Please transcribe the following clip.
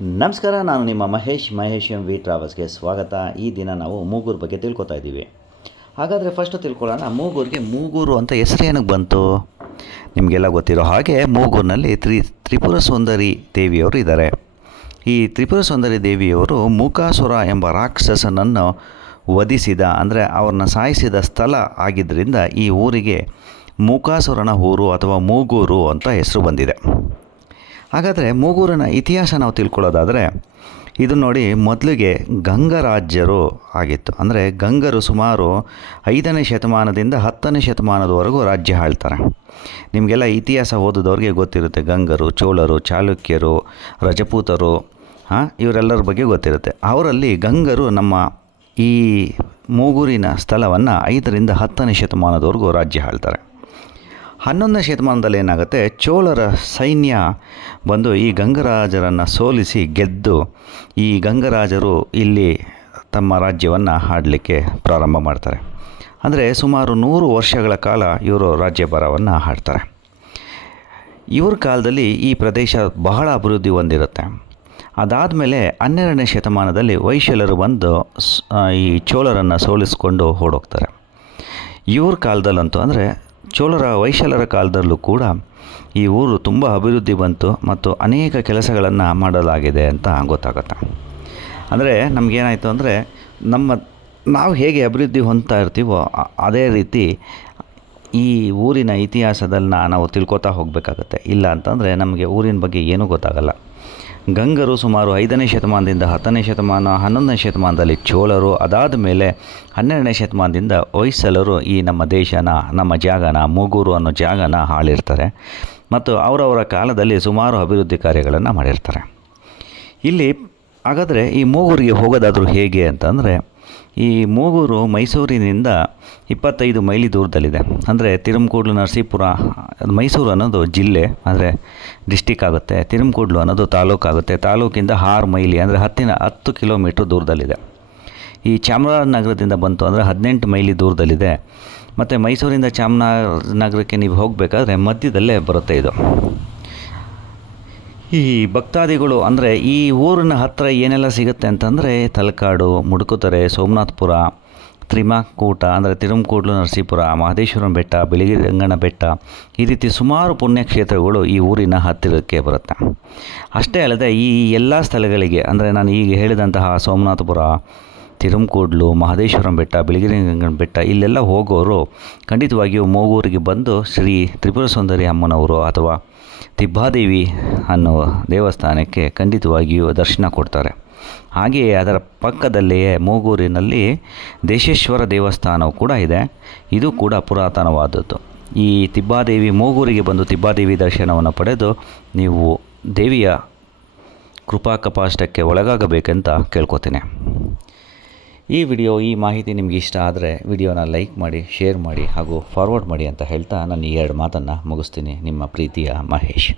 ನಮಸ್ಕಾರ, ನಾನು ನಿಮ್ಮ ಮಹೇಶ್. ಮಹೇಶ್ ಎಂ ವಿ ಟ್ರಾವೆಲ್ಸ್ಗೆ ಸ್ವಾಗತ. ಈ ದಿನ ನಾವು ಮೂಗೂರು ಬಗ್ಗೆ ತಿಳ್ಕೊತಾ ಇದ್ದೀವಿ. ಹಾಗಾದರೆ ಫಸ್ಟು ತಿಳ್ಕೊಳ್ಳೋಣ, ಮೂಗೂರಿಗೆ ಮೂಗೂರು ಅಂತ ಹೆಸರು ಏನಕ್ಕೆ ಬಂತು? ನಿಮಗೆಲ್ಲ ಗೊತ್ತಿರೋ ಹಾಗೆ ಮೂಗೂರಿನಲ್ಲಿ ತ್ರಿ, ತ್ರಿಪುರ ಸುಂದರಿ ದೇವಿಯವರು ಇದ್ದಾರೆ. ಈ ತ್ರಿಪುರ ಸುಂದರಿ ದೇವಿಯವರು ಮೂಕಾಸುರ ಎಂಬ ರಾಕ್ಷಸನನ್ನು ವಧಿಸಿದ, ಅಂದರೆ ಅವ್ರನ್ನ ಸಾಯಿಸಿದ ಸ್ಥಳ ಆಗಿದ್ದರಿಂದ ಈ ಊರಿಗೆ ಮೂಕಾಸುರನ ಊರು ಅಥವಾ ಮೂಗೂರು ಅಂತ ಹೆಸರು ಬಂದಿದೆ. ಹಾಗಾದರೆ ಮೂಗೂರಿನ ಇತಿಹಾಸ ನಾವು ತಿಳ್ಕೊಳ್ಳೋದಾದರೆ, ಇದು ನೋಡಿ ಮೊದಲಿಗೆ ಗಂಗರಾಜ್ಯರು ಆಗಿತ್ತು. ಅಂದರೆ ಗಂಗರು ಸುಮಾರು ಐದನೇ ಶತಮಾನದಿಂದ ಹತ್ತನೇ ಶತಮಾನದವರೆಗೂ ರಾಜ್ಯ ಆಳ್ತಾರೆ. ನಿಮಗೆಲ್ಲ ಇತಿಹಾಸ ಓದಿದವ್ರಿಗೆ ಗೊತ್ತಿರುತ್ತೆ. ಗಂಗರು, ಚೋಳರು, ಚಾಲುಕ್ಯರು, ರಜಪೂತರು ಹಾಂ ಇವರೆಲ್ಲರ ಬಗ್ಗೆ ಗೊತ್ತಿರುತ್ತೆ. ಅವರಲ್ಲಿ ಗಂಗರು ನಮ್ಮ ಈ ಮೂಗೂರಿನ ಸ್ಥಳವನ್ನು ಐದರಿಂದ ಹತ್ತನೇ ಶತಮಾನದವರೆಗೂ ರಾಜ್ಯ ಆಳ್ತಾರೆ. ಹನ್ನೊಂದನೇ ಶತಮಾನದಲ್ಲಿ ಏನಾಗುತ್ತೆ? ಚೋಳರ ಸೈನ್ಯ ಬಂದು ಈ ಗಂಗರಾಜರನ್ನು ಸೋಲಿಸಿ ಗೆದ್ದು ಈ ಗಂಗರಾಜರು ಇಲ್ಲಿ ತಮ್ಮ ರಾಜ್ಯವನ್ನು ಆಡಲಿಕ್ಕೆ ಪ್ರಾರಂಭ ಮಾಡ್ತಾರೆ. ಅಂದರೆ ಸುಮಾರು ನೂರು ವರ್ಷಗಳ ಕಾಲ ಇವರು ರಾಜ್ಯಭಾರವನ್ನು ಹಾಡ್ತಾರೆ ಇವ್ರ ಕಾಲದಲ್ಲಿ ಈ ಪ್ರದೇಶ ಬಹಳ ಅಭಿವೃದ್ಧಿ ಹೊಂದಿರುತ್ತೆ. ಅದಾದಮೇಲೆ ಹನ್ನೆರಡನೇ ಶತಮಾನದಲ್ಲಿ ವೈಶ್ಯಲರು ಬಂದು ಈ ಚೋಳರನ್ನು ಸೋಲಿಸ್ಕೊಂಡು ಓಡೋಗ್ತಾರೆ. ಇವ್ರ ಕಾಲದಲ್ಲಂತೂ ಅಂದರೆ ಚೋಳರ ವೈಶಾಲರ ಕಾಲದಲ್ಲೂ ಕೂಡ ಈ ಊರು ತುಂಬ ಅಭಿವೃದ್ಧಿ ಬಂತು ಮತ್ತು ಅನೇಕ ಕೆಲಸಗಳನ್ನು ಮಾಡಲಾಗಿದೆ ಅಂತ ಗೊತ್ತಾಗುತ್ತೆ. ಅಂದರೆ ನಮಗೇನಾಯಿತು ಅಂದರೆ ನಮ್ಮ ನಾವು ಹೇಗೆ ಅಭಿವೃದ್ಧಿ ಹೊಂದ್ತಾ ಇರ್ತೀವೋ ಅದೇ ರೀತಿ ಈ ಊರಿನ ಇತಿಹಾಸದಲ್ಲಿ ನಾವು ತಿಳ್ಕೊತಾ ಹೋಗಬೇಕಾಗತ್ತೆ. ಇಲ್ಲ ಅಂತಂದರೆ ನಮಗೆ ಊರಿನ ಬಗ್ಗೆ ಏನೂ ಗೊತ್ತಾಗಲ್ಲ. ಗಂಗರು ಸುಮಾರು ಐದನೇ ಶತಮಾನದಿಂದ ಹತ್ತನೇ ಶತಮಾನ, ಹನ್ನೊಂದನೇ ಶತಮಾನದಲ್ಲಿ ಚೋಳರು, ಅದಾದ ಮೇಲೆ ಹನ್ನೆರಡನೇ ಶತಮಾನದಿಂದ ಹೊಯ್ಸಲರು ಈ ನಮ್ಮ ದೇಶನ, ನಮ್ಮ ಜಾಗನ, ಮೂಗೂರು ಅನ್ನೋ ಜಾಗನ ಆಳಿರ್ತಾರೆ ಮತ್ತು ಅವರವರ ಕಾಲದಲ್ಲಿ ಸುಮಾರು ಅಭಿವೃದ್ಧಿ ಕಾರ್ಯಗಳನ್ನು ಮಾಡಿರ್ತಾರೆ. ಇಲ್ಲಿ ಹಾಗಾದರೆ ಈ ಮೂಗೂರಿಗೆ ಹೋಗೋದಾದರೂ ಹೇಗೆ ಅಂತಂದರೆ ಈ ಮೂಗೂರು ಮೈಸೂರಿನಿಂದ ಇಪ್ಪತ್ತೈದು ಮೈಲಿ ದೂರದಲ್ಲಿದೆ. ಅಂದರೆ ತಿರುಮಕೂಡ್ಲು ನರಸೀಪುರ ಅದು ಮೈಸೂರು ಅನ್ನೋದು ಜಿಲ್ಲೆ, ಅಂದರೆ ಡಿಸ್ಟಿಕ್ ಆಗುತ್ತೆ. ತಿರುಮಕೂಡ್ಲು ಅನ್ನೋದು ತಾಲೂಕು ಆಗುತ್ತೆ. ತಾಲೂಕಿಂದ ಆರು ಮೈಲಿ, ಅಂದರೆ ಹತ್ತಿನ ಹತ್ತು ಕಿಲೋಮೀಟ್ರ್ ದೂರದಲ್ಲಿದೆ. ಈ ಚಾಮರಾಜನಗರದಿಂದ ಬಂತು ಅಂದರೆ ಹದಿನೆಂಟು ಮೈಲಿ ದೂರದಲ್ಲಿದೆ. ಮತ್ತು ಮೈಸೂರಿಂದ ಚಾಮರಾಜನಗರಕ್ಕೆ ನೀವು ಹೋಗಬೇಕಾದ್ರೆ ಮಧ್ಯದಲ್ಲೇ ಬರುತ್ತೆ ಇದು. ಈ ಭಕ್ತಾದಿಗಳು ಅಂದರೆ ಈ ಊರಿನ ಹತ್ತಿರ ಏನೆಲ್ಲ ಸಿಗುತ್ತೆ ಅಂತಂದರೆ ತಲಕಾಡು, ಮುಡುಕುತರೆ, ಸೋಮನಾಥಪುರ, ತ್ರಿಮಾಕೂಟ ಅಂದರೆ ತಿರುಮಕೂಡ್ಲು, ನರಸೀಪುರ ಮಹದೇಶ್ವರನ ಬೆಟ್ಟ, ಬಿಳಿಗಿರಿ ರಂಗನ ಬೆಟ್ಟ ಈ ರೀತಿ ಸುಮಾರು ಪುಣ್ಯಕ್ಷೇತ್ರಗಳು ಈ ಊರಿನ ಹತ್ತಿರಕ್ಕೆ ಬರುತ್ತೆ. ಅಷ್ಟೇ ಅಲ್ಲದೆ ಈ ಎಲ್ಲ ಸ್ಥಳಗಳಿಗೆ ಅಂದರೆ ನಾನು ಈಗ ಹೇಳಿದಂತಹ ಸೋಮನಾಥಪುರ ತಿರುಮಕೂಡ್ಲು, ಮಹದೇಶ್ವರಂ ಬೆಟ್ಟ ಬಿಳಿಗಿರಿ ರಂಗನ ಬೆಟ್ಟ ಇಲ್ಲೆಲ್ಲ ಹೋಗೋರು ಖಂಡಿತವಾಗಿಯೂ ಮೂಗೂರಿಗೆ ಬಂದು ಶ್ರೀ ತ್ರಿಪುರ ಸುಂದರಿ ಅಮ್ಮನವರು ಅಥವಾ ತಿಬ್ಬಾದೇವಿ ಅನ್ನೋ ದೇವಸ್ಥಾನಕ್ಕೆ ಖಂಡಿತವಾಗಿಯೂ ದರ್ಶನ ಕೊಡ್ತಾರೆ. ಹಾಗೆಯೇ ಅದರ ಪಕ್ಕದಲ್ಲಿಯೇ ಮೂಗೂರಿನಲ್ಲಿ ದೇಶೇಶ್ವರ ದೇವಸ್ಥಾನವು ಕೂಡ ಇದೆ. ಇದು ಕೂಡ ಪುರಾತನವಾದದ್ದು. ಈ ತಿಬ್ಬಾದೇವಿ ಮೂಗೂರಿಗೆ ಬಂದು ತಿಬ್ಬಾದೇವಿ ದರ್ಶನವನ್ನು ಪಡೆದು ನೀವು ದೇವಿಯ ಕೃಪಾ ಕಪಾಷ್ಟಕ್ಕೆ ಒಳಗಾಗಬೇಕಂತ ಕೇಳ್ಕೊತೀನಿ. ಈ ವಿಡಿಯೋ, ಈ ಮಾಹಿತಿ ನಿಮ್ಗೆ ಇಷ್ಟ ಆದರೆ ವಿಡಿಯೋನ ಲೈಕ್ ಮಾಡಿ, ಶೇರ್ ಮಾಡಿ ಹಾಗೂ ಫಾರ್ವರ್ಡ್ ಮಾಡಿ ಅಂತ ಹೇಳ್ತಾ ನಾನು ಈ ಎರಡು ಮಾತನ್ನು ಮುಗಿಸ್ತೀನಿ. ನಿಮ್ಮ ಪ್ರೀತಿಯ ಮಹೇಶ್.